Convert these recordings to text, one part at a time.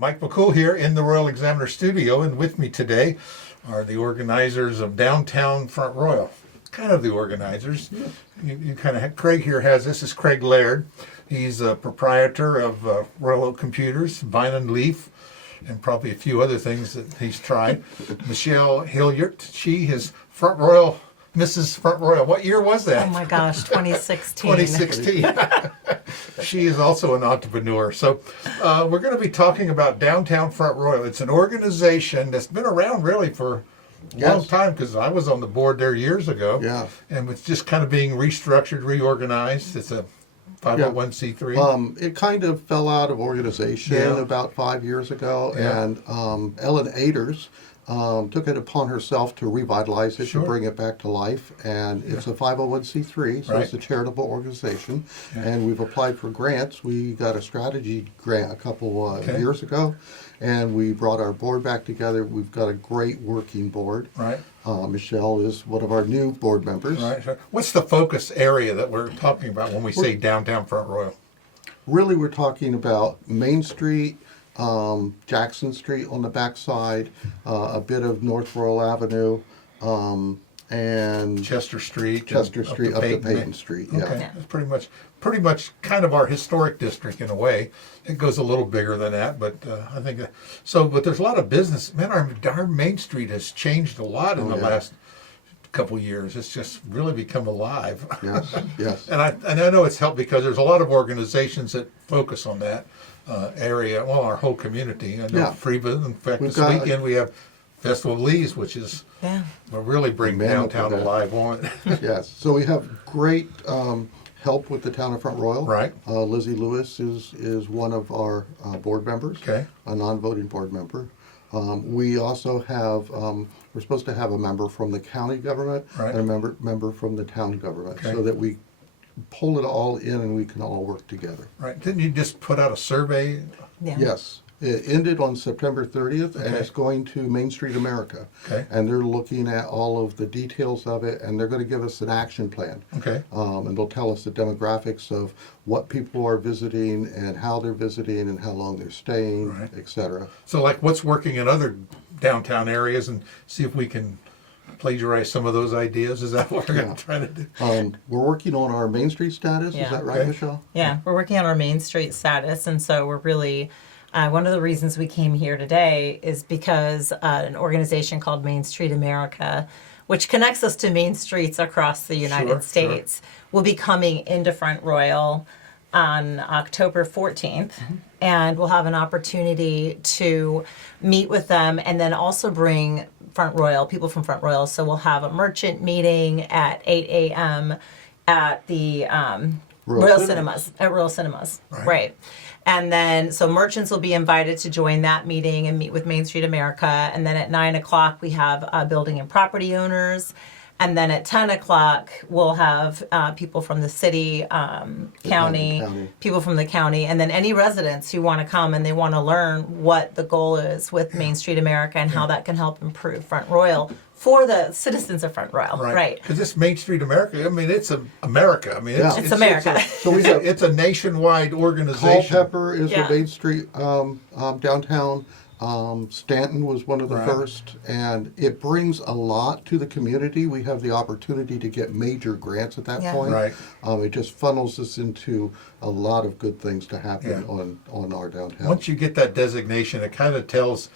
Mike McCool here in the Royal Examiner studio, and with me today are the organizers of Downtown Front Royal. Kind of the organizers. Yeah. You kind of Craig here this is Craig Laird. He's a proprietor of Royal Oak Computers, Vine and Leaf, and probably a few other things that he's tried. Michelle Hilliard, she is Front Royal, Mrs. Front Royal. What year was that? Oh my gosh, 2016. 2016. She is also an entrepreneur. So we're going to be talking about Downtown Front Royal. It's an organization that's been around really for a long time, because I was on the board there years ago. Yeah. And it's just kind of being restructured, reorganized. It's a 501c3. It kind of fell out of organization about 5 years ago, and Ellen Aders took it upon herself to revitalize it, to bring it back to life, and it's a 501c3, so it's a charitable organization, and we've applied for grants. We got a strategy grant a couple years ago, and we brought our board back together. We've got a great working board. Right. Michelle is one of our new board members. Right. What's the focus area that we're talking about when we say Downtown Front Royal? Really, we're talking about Main Street, Jackson Street on the backside, a bit of North Royal Avenue, and Chester Street up to Peyton Street. Yeah. Okay. It's pretty much kind of our historic district in a way. It goes a little bigger than that, but I think so. But there's a lot of business. Man, our Main Street has changed a lot in the last couple years. It's just really become alive. Yes, yes. And I know it's helped because there's a lot of organizations that focus on that area. Well, our whole community. I know Freeba. In fact, this weekend we have Festival of Leaves, which is will really bring downtown alive, won't it? Yes. So we have great help with the town of Front Royal. Right. Lizzie Lewis is one of our board members. Okay. A non-voting board member. We also have we're supposed to have a member from the county government and a member from the town government, so that we pull it all in and we can all work together. Right. Didn't you just put out a survey? Yeah. Yes. It ended on September 30th, and it's going to Main Street America. Okay. And they're looking at all of the details of it, and they're going to give us an action plan. Okay. And they'll tell us the demographics of what people are visiting and how they're visiting and how long they're staying, etc. So, like, what's working in other downtown areas, and see if we can plagiarize some of those ideas? Is that what we're going to try to do? We're working on our Main Street status. Is that right, Michelle? Yeah, we're working on our Main Street status, and so we're really... one of the reasons we came here today is because an organization called Main Street America, which connects us to main streets across the United States, will be coming into Front Royal on October 14th. And we'll have an opportunity to meet with them and then also bring people from Front Royal. So we'll have a merchant meeting at 8 a.m. at the Royal Cinemas. Right. And then, so merchants will be invited to join that meeting and meet with Main Street America. And then at 9 o'clock, we have building and property owners. And then at 10 o'clock, we'll have people from the city, county, people from the county, and then any residents who want to come and they want to learn what the goal is with Main Street America and how that can help improve Front Royal for the citizens of Front Royal. Right. Because this Main Street America, I mean, it's America. I mean, it's America. It's a nationwide organization. Culpeper is the Main Street downtown. Stanton was one of the first, and it brings a lot to the community. We have the opportunity to get major grants at that point. Right. It just funnels us into a lot of good things to happen on our downtown. Once you get that designation, it kind of tells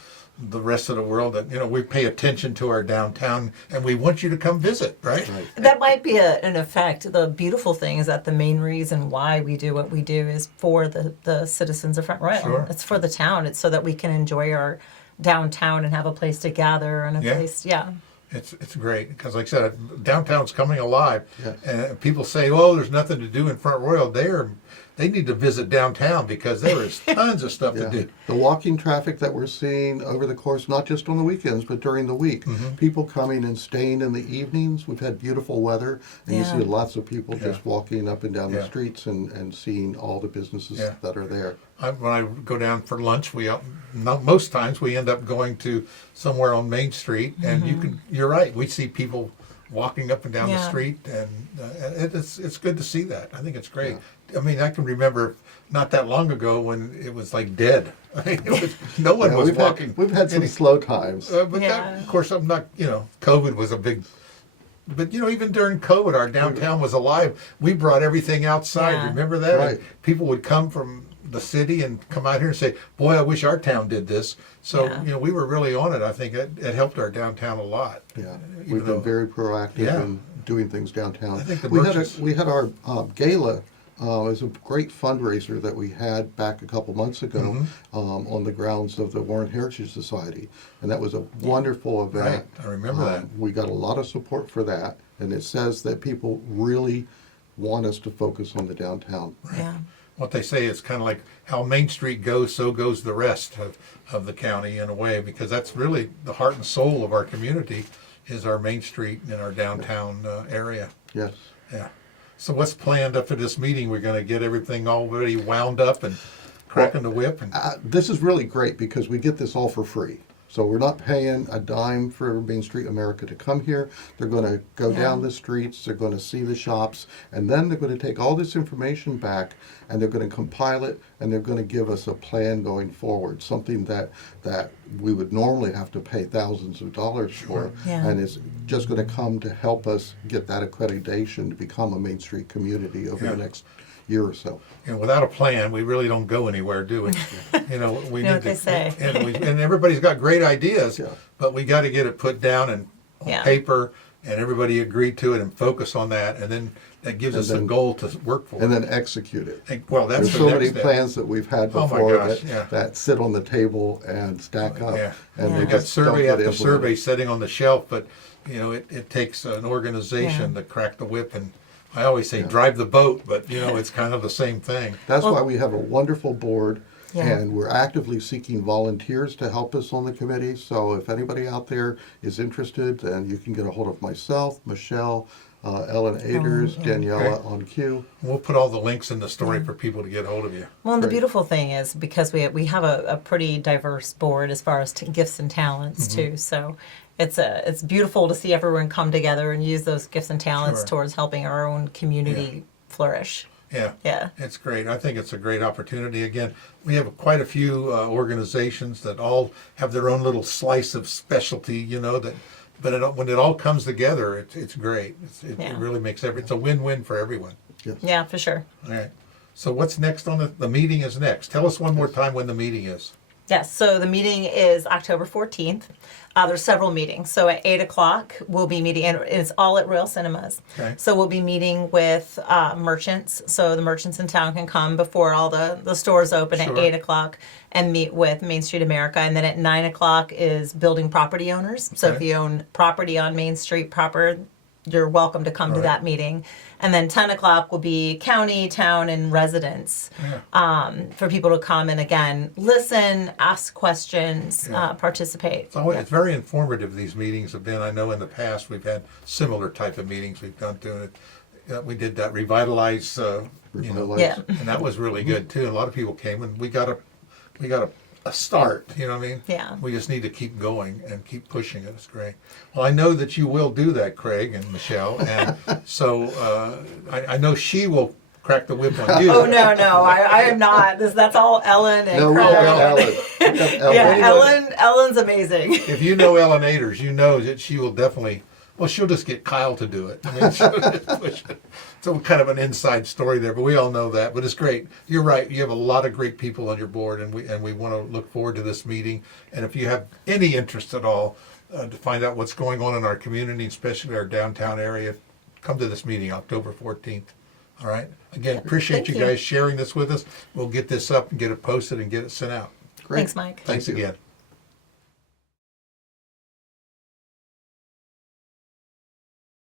the rest of the world that, we pay attention to our downtown and we want you to come visit, right? That might be an effect. The beautiful thing is that the main reason why we do what we do is for the citizens of Front Royal. It's for the town. It's so that we can enjoy our downtown and have a place to gather and a place, It's great because, like I said, downtown's coming alive, and people say, "Oh, there's nothing to do in Front Royal." They need to visit downtown because there is tons of stuff to do. The walking traffic that we're seeing over the course, not just on the weekends, but during the week. People coming and staying in the evenings. We've had beautiful weather, and you see lots of people just walking up and down the streets and seeing all the businesses that are there. When I go down for lunch, most times we end up going to somewhere on Main Street, and you're right, we see people walking up and down the street, and it's good to see that. I think it's great. I mean, I can remember not that long ago when it was like dead. I mean, no one Yeah, was we've walking. Had, we've had some any- slow times. But Yeah. that, of course, I'm not, COVID was a big, but even during COVID, our downtown was alive. We brought everything outside. Yeah. Remember that? Right. And people would come from the city and come out here and say, boy, I wish our town did this. So, Yeah. we were really on it. I think it helped our downtown a lot. Yeah, Even we've though- been very proactive Yeah. in doing things downtown. I think the we merchants- we had our gala. It was a great fundraiser that we had back a couple months ago Mm-hmm. on the grounds of the Warren Heritage Society, and that was a wonderful event. Right, I remember that. We got a lot of support for that, and it says that people really want us to focus on the downtown. Yeah. What they say is kind of like how Main Street goes, so goes the rest of the county in a way, because that's really the heart and soul of our community is our Main Street and our downtown area. Yes. Yeah. So what's planned after this meeting? We're going to get everything already wound up and cracking the whip. And This is really great because we get this all for free. So we're not paying a dime for Main Street America to come here. They're going to go Yeah. down the streets, they're going to see the shops, and then they're going to take all this information back and they're going to compile it and they're going to give us a plan going forward, something that we would normally have to pay thousands of dollars for. Yeah. And it's just going to come to help us get that accreditation to become a Main Street community over Yeah. the next year or so. without a plan, we really don't go anywhere, do we? We You know need what they say. and everybody's got great ideas, Yeah. but we got to get it put down and on Yeah. paper, and everybody agreed to it and focus on that, and then that gives And us a then- goal to work for. And then execute it. Well, that's There's the so next many step. plans that we've had Oh my before gosh, that, yeah. that sit on the table and stack up. Yeah. And Yeah. they We've got just don't survey get after implemented. survey sitting on the shelf, but it takes an organization Yeah. to crack the whip. And I always say Yeah. drive the boat, but it's kind of the same thing. That's Well- why we have a wonderful board, Yeah. and we're actively seeking volunteers to help us on the committee. So if anybody out there is interested, then you can get a hold of myself, Michelle, Ellen Aders, yeah. Daniela Okay. on Q. We'll put all the links in the story for people to get hold of you. Well, and the Great. beautiful thing is because we have a pretty diverse board as far as gifts and talents too. So it's beautiful to see everyone come together and use those gifts and talents Sure. towards helping our own community flourish. Yeah. Yeah. It's great. I think it's a great opportunity. Again, we have quite a few organizations that all have their own little slice of specialty, but when it all comes together, it's great. It Yeah. really makes it's a win-win for everyone. Yes. Yeah, for sure. All right. So what's next on the meeting is next. Tell us one more time when the meeting is. Yes, so the meeting is October 14th. There's several meetings. So at 8 o'clock, we'll be meeting, and it's all at Royal Cinemas. Okay. So we'll be meeting with merchants. So the merchants in town can come before all the stores open Sure. at 8 o'clock and meet with Main Street America. And then at 9 o'clock is building property owners. So if Okay. you own property on Main Street proper, you're welcome to come to Right. that meeting. And then 10 o'clock will be county, town, and residents for people to come and again listen, ask questions, Yeah. participate. It's very informative, these meetings have been. I know in the past we've had similar type of meetings we've gone to. We did that revitalized, Revitalized. Yeah. and that was really good too. A lot of people came and we got a start, you know what I mean? Yeah. We just need to keep going and keep pushing it. It's great. Well, I know that you will do that, Craig and Michelle, and so I know she will crack the whip on you. Oh no, I am not. That's all Ellen and No, we Craig. have Ellen. We have Ellen. Yeah, Ellen's amazing. If you know Ellen Aders, you know that she will definitely. Well, she'll just get Kyle to do it. I mean, she'll just push it. So kind of an inside story there, but we all know that. But it's great. You're right. You have a lot of great people on your board, and we want to look forward to this meeting. And if you have any interest at all to find out what's going on in our community, especially our downtown area, come to this meeting October 14th. All right. Again, appreciate Thank you you. guys sharing this with us. We'll get this up and get it posted and get it sent out. Great. Thanks, Mike. Thanks you. again.